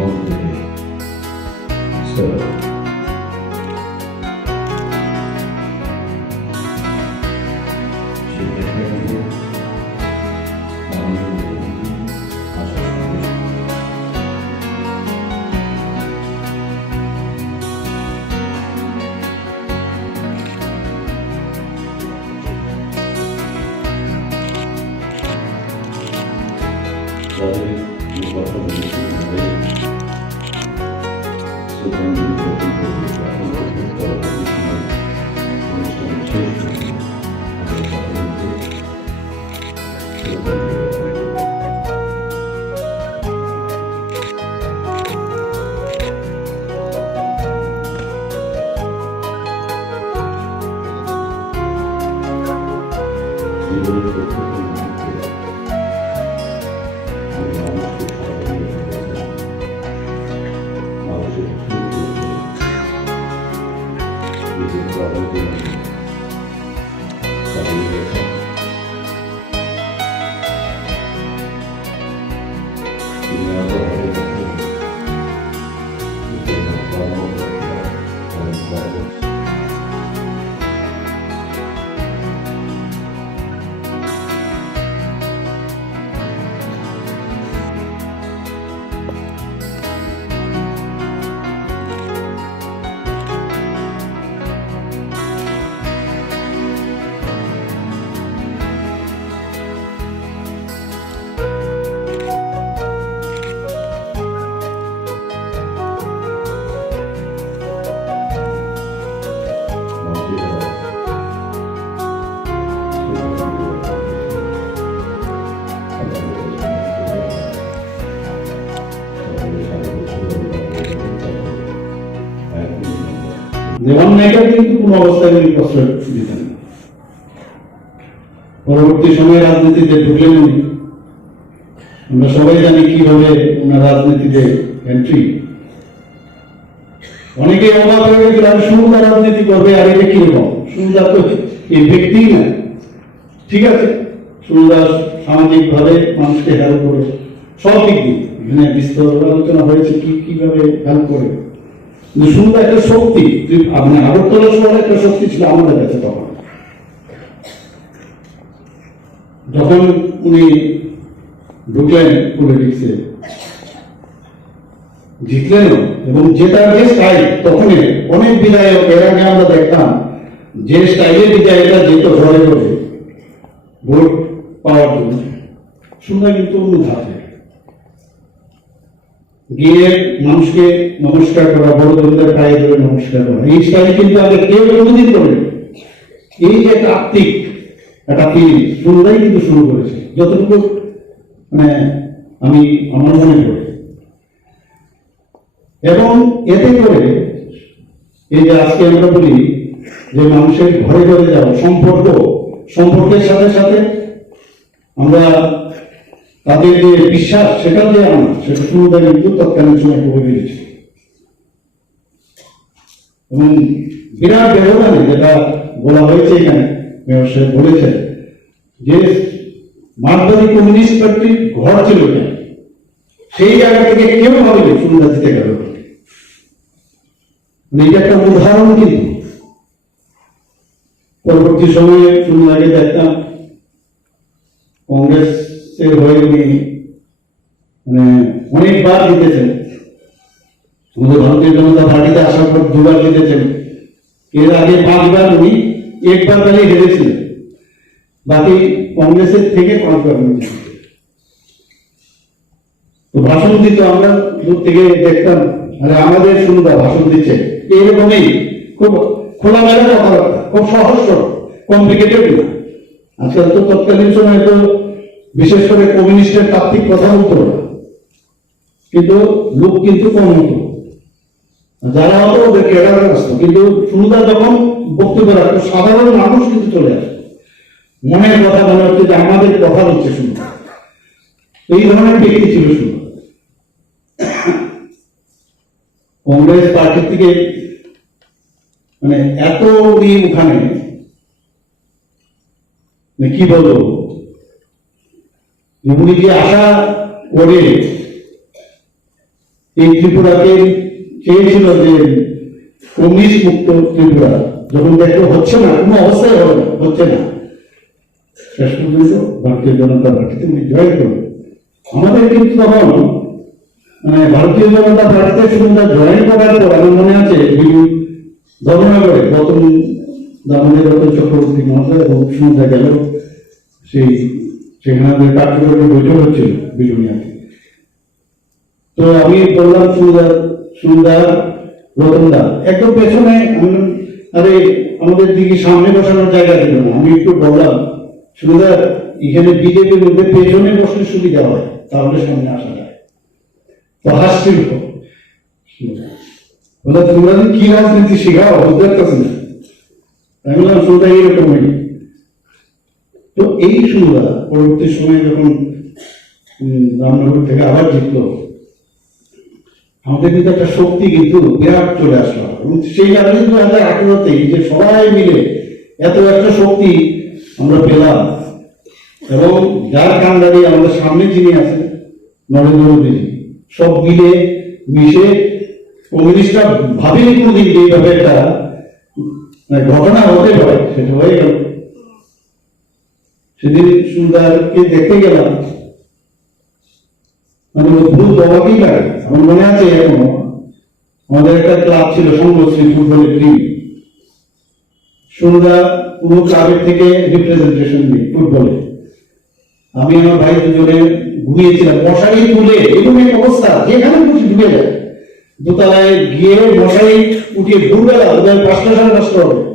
জীবন যে অন্যায়টা কিন্তু কোনো অবস্থায় উনি প্রশ্রয় দিতেন পরবর্তী সময়ে রাজনীতিতে ঢুকলেন আমরা সবাই জানি কীভাবে ওনার রাজনীতিতে এন্ট্রি অনেকে অবাক হয়ে গেছিল আমি সুন্দর রাজনীতি করবে, আর এটা কীরকম? সুন্দর তো এই ব্যক্তিই না। ঠিক আছে সুন্দর সামাজিক ভাবে মানুষকে হেল্প করে, সব দিক দিয়ে। এখানে বিস্তর আলোচনা হয়েছে, কি, কীভাবে হেল্প করে। সুন্দর একটা শক্তি আপনি আগরতলা শহরে একটা শক্তি ছিল আমাদের কাছে তখন। যখন উনি ঢুকলেন পলিটিক্সে জিতলেন এবং জেতার যে স্টাইল তখনই অনেক বিধায়ক, এর আগে আমরা দেখতাম, যে স্টাইলে বিধায়করা যেত ঘরে ঘরে, ভোট পাওয়ার জন্য। সুন্দর কিন্তু অন্য ধাপে গিয়ে মানুষকে নমস্কার করা পায়ে ধরে নমস্কার করা। এই স্টাইল কিন্তু কেউ এই যে একটা আত্মিক, একটা ফিলিং কিন্তু শুরু করেছে। যতটুকু মানে আমি আমার মনে করি এবং এতে করে এই যে আজকে আমরা বলি যে মানুষের ঘরে ঘরে যাওয়া, সম্পর্ক, সম্পর্কের সাথে সাথে আমরা তাদের যে বিশ্বাস, সেটা যে আনা সেটা শুরুটা কিন্তু তৎকালীন সময় করে দিয়েছে এবং বিরাট ব্যবধানে যেটা বলা হয়েছে এখানে, মেয়র সাহেব বলেছেন, যে মারবাড়ি কমিউনিস্ট পার্টির ঘর ছিল এখানে সেই জায়গা থেকে কেউ ভাবেনি সুন্দর দিতে গেল। মানে এটা একটা উদাহরণ কিন্তু। পরবর্তী সময়ে সুন্দরকে দেখতাম কংগ্রেসের হয়ে মানে অনেকবার জিতেছেন। আমাদের ভারতীয় জনতা পার্টিতে আসার পর দুবার জিতেছেন। এর আগে পাঁচবার উনি, একবার খালি হেরেছিলেন। বাকি কংগ্রেসের থেকে উনি তো ভাষণ দিত আমরা দূর থেকে দেখতাম মানে আমাদের সুন্দর ভাষণ দিচ্ছে। এইরকমই খুব খোলামেলা কথাবার্তা, খুব সহজ কমপ্লিকেটেড না। আজকাল তো তৎকালীন সময় তো বিশেষ করে কমিউনিস্টের তাত্ত্বিক কথা বলতো কিন্তু লোক কিন্তু কম হতো যারা হতো ওদেরকে এড়ানো আসতো কিন্তু সুন্দর যখন বক্তব্য রাখতো, সাধারণ মানুষ কিন্তু চলে আসতো। মনের কথা মনে হচ্ছে যে আমাদের কথা হচ্ছে সুন্দর এই ধরনের ব্যক্তি ছিল সুন্দর কংগ্রেস পার্টি থেকে মানে এত উনি ওখানে মানে কি বলব? উনি আশা করে এই ত্রিপুরাকে চেয়েছিল যে কমিউনিস্ট মুক্ত ত্রিপুরা। যখন দেখল হচ্ছে না, কোনো অবস্থায় হবে না, হচ্ছে না। শেষ পর্যন্ত ভারতীয় জনতা পার্টিতে উনি জয় করলেন। আমাদের কিন্তু তখন মানে ভারতীয় জনতা পার্টিতে শুধু জয়েন করার পর আমার মনে আছে ধর্মনগরে গৌতম দামোদর চক্রবর্তী মহাশয় এবং গেল, সেই সেখানে কার্যকরী বৈঠক হচ্ছিল বিলুনিয়াতে তো আমি বললাম, সুন্দর সুন্দর, রতনদা একদম পেছনে আরে, আমাদের দিকে সামনে বসানোর জায়গা দিল না। আমি একটু বললাম, সুন্দর, এখানে বিজেপির মধ্যে পেছনে বসলে সুবিধা হয়, তাহলে সামনে আসা যায়। তো হাসছিল। তোমরা কি রাজনীতি শেখাও? বুঝতে পারতেছি না। বললাম শুনতে এইরকমই তো এই সুন্দর পরবর্তী সময় যখন রামনগর থেকে আবার জিতলো, আমাদের কিন্তু একটা শক্তি কিন্তু বিরাট চলে আসলো। এবং সেই কারণে দু হাজার আঠেরোতে যে সবাই মিলে এত একটা শক্তি আমরা পেলাম। এবং যার কান্ডারি আমাদের সামনে যিনি আছেন, নরেন্দ্র মোদীজি সব মিলে মিশে কমিউনিস্টরা ভাবেনি কোনোদিন যে এইভাবে একটা মানে ঘটনা হতে পারে, সেটা হয়ে গেল। সেদিন সুন্দরকে দেখতে গেলাম। মানে অদ্ভুত অবাকই লাগে আমার মনে আছে এখনও। আমাদের একটা ক্লাব ছিল, সংঘশ্রী ফুটবলের টিম সন্ধ্যা পুরো ক্লাবের থেকে রিপ্রেজেন্টেশন দিই ফুটবলে। আমি আমার ভাই দুজনে ঘুমিয়েছিলাম। মশারি তুলে এরকম এক অবস্থা। যেখানে খুশি ঢুকে যায়। দোতলায় গিয়ে মশারি উঠিয়ে ভোরবেলা ওদের পাঁচটা সাড়ে পাঁচটা হবে।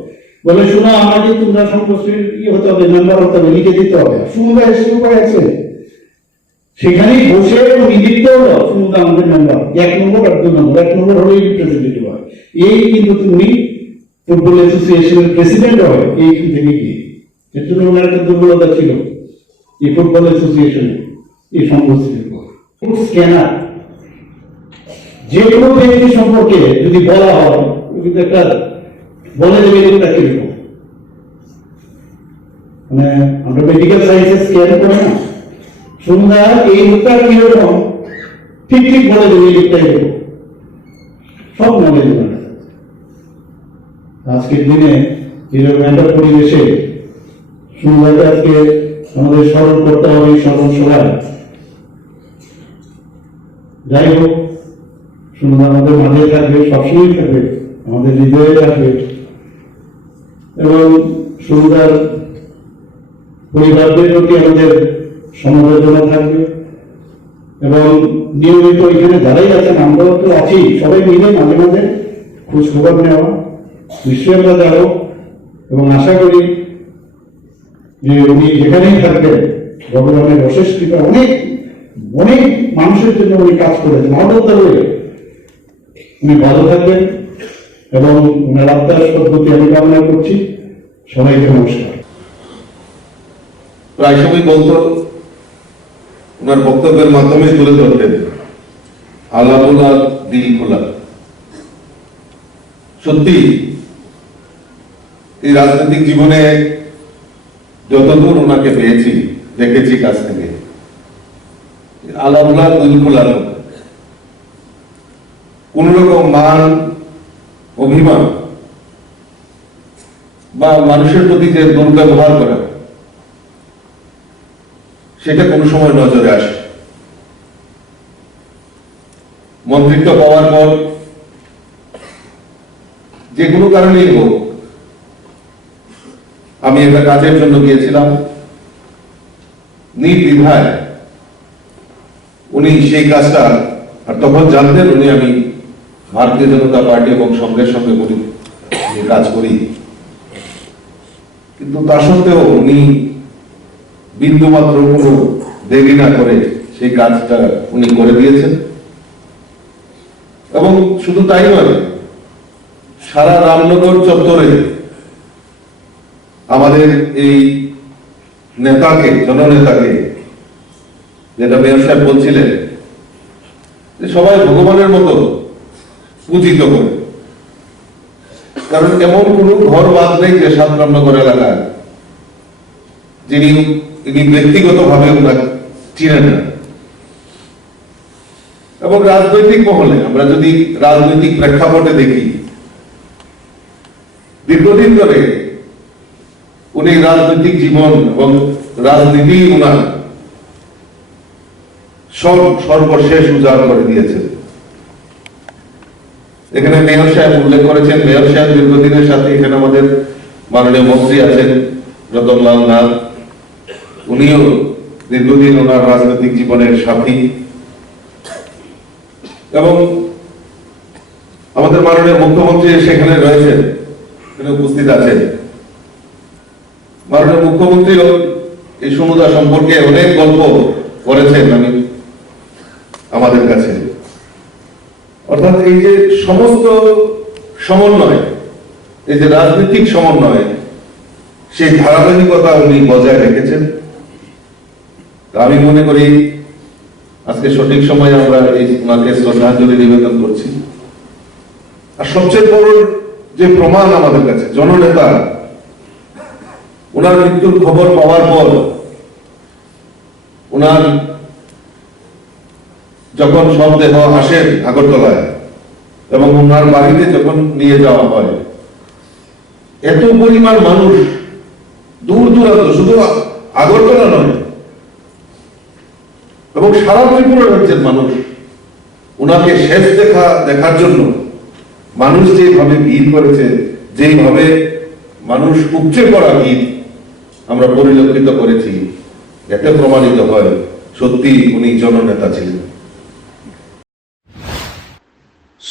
বলে, শোনো, আমাকে তোমরা সংঘশ্রীর ইয়ে হতে হবে মেম্বার হতে হবে, লিখে দিতে হবে। এসে উপায় আছে সেখানেই বসে হলো। আমাদের মেম্বার এক নম্বর আর দু নম্বর এক নম্বর হলেই রিপ্রেজেন্টেটিভ হয়। এই কিন্তু তুমি ফুটবল অ্যাসোসিয়েশনের প্রেসিডেন্ট এইখান থেকে গিয়ে এর জন্য ওনার একটা দুর্বলতা ছিল এই ফুটবল অ্যাসোসিয়েশনে এই সংঘশ্রীর স্ক্যানার যে কোনো ব্যক্তি সম্পর্কে যদি বলা হয় কিন্তু একটা বলে দেবে এটা কীরকম মানে আমরা মেডিকেল সায়েন্সে স্ক্যান করে না। সুন্দর এই লোকটা কীরকম ঠিক ঠিক বলে দেবে লোকটা এরকম সব নলেজ দেবে। আজকের দিনে এরকম একটা পরিবেশে সুন্দরকে আজকে আমাদের স্মরণ করতে হবে স্মরণ সভায়। যাই হোক সুন্দর আমাদের মাঝে থাকবে, সবসময় থাকবে, আমাদের হৃদয়ে থাকবে। এবং সুন্দর পরিবারদের প্রতি আমাদের সমবেদনা থাকবে। এবং নিয়মিত এখানে যারাই আছেন, আমরাও তো আছি, সবাই মিলে মাঝে মাঝে খোঁজ খবর নেওয়া। নিশ্চয়ই আমরা যাব এবং আশা করি যে উনি যেখানেই থাকবেন, ভগবানের অশেষ কৃপা অনেক অনেক মানুষের জন্য উনি কাজ করেছেন। অবদ্ধ হয়ে উনি ভালো থাকবেন এবং ওনার আত্মার পদ্ধতি আমি কামনা করছি। সবাইকে নমস্কার। প্রায় সময় বলতো, ওনার বক্তব্যের মাধ্যমে তুলে ধরতেন আল্লাহ দিল খোলা। সত্যি, এই রাজনৈতিক জীবনে যতদূর ওনাকে পেয়েছি, দেখেছি কাছ থেকে আল্লাহ বলা দিল খোলা কোন রকম মান, অভিমান বা মানুষের প্রতি যে দুর্ব্যবহার করা, সেটা কোনো সময় নজরে আসে। মন্ত্রিত্ব পাওয়ার পর, যে কোনো কারণেই হোক, আমি একটা কাজের জন্য গিয়েছিলাম। নির্দ্বিধায় উনি সেই কাজটা, আর তখন জানতেন উনি আমি ভারতীয় জনতা পার্টি এবং সঙ্গে সঙ্গে উনি কাজ করি। কিন্তু তা সত্ত্বেও উনি বিন্দু মাত্র কোনো দেরি না করে সেই কাজটা উনি করে দিয়েছেন। এবং শুধু তাই নয়, সারা রামনগর চত্বরে আমাদের এই নেতাকে, জননেতাকে, যেটা মেয়র সাহেব বলছিলেন, যে সবাই ভগবানের মতো পূজিত করে। কারণ এমন কোন ঘর বাদ নেই যে সাত রামনগর এলাকায়। যিনি তিনি ব্যক্তিগতভাবে ওনাকে চিনেন না। এবং রাজনৈতিক মহলে আমরা যদি রাজনৈতিক প্রেক্ষাপটে দেখি, দীর্ঘদিন ধরে উনি রাজনৈতিক জীবন এবং রাজনীতি উনার সর্বশেষ উজাড় করে দিয়েছেন। এখানে মেয়র সাহেব উল্লেখ করেছেন, মেয়র সাহেব দীর্ঘদিনের সাথে এখানে আমাদের মাননীয় মন্ত্রী আছেন, রতনলাল নাথ। উনিও দীর্ঘদিন ওনার রাজনৈতিক জীবনের সাথী। এবং আমাদের মাননীয় মুখ্যমন্ত্রী সেখানে রয়েছেন এখানে উপস্থিত আছেন। মাননীয় মুখ্যমন্ত্রীও এই সমুদা সম্পর্কে অনেক গল্প করেছেন, আমি আমাদের কাছে। অর্থাৎ এই যে সমস্ত সমন্বয়, এই যে রাজনৈতিক সমন্বয়, সেই ধারাবাহিকতা উনি বজায় রেখেছেন। আমি মনে করি আজকে সঠিক সময়ে আমরা এই ওনাকে শ্রদ্ধাঞ্জলি নিবেদন করছি। আর সবচেয়ে বড় যে প্রমাণ আমাদের কাছে, জননেতা, ওনার মৃত্যুর খবর পাওয়ার পর ওনার যখন শবদেহ আসেন আগরতলায়, এবং ওনার বাড়িতে যখন নিয়ে যাওয়া হয়, এত পরিমাণ মানুষ দূর দূরান্ত, শুধু আগরতলা নয়, এবং সারা ত্রিপুরা রাজ্যের মানুষ ওনাকে শেষ দেখা, দেখার জন্য মানুষ যেভাবে ভিড় করেছে, যেভাবে মানুষ উপচে পড়া ভিড় আমরা পরিলক্ষিত করেছি, এতে প্রমাণিত হয় সত্যি উনি জননেতা ছিলেন।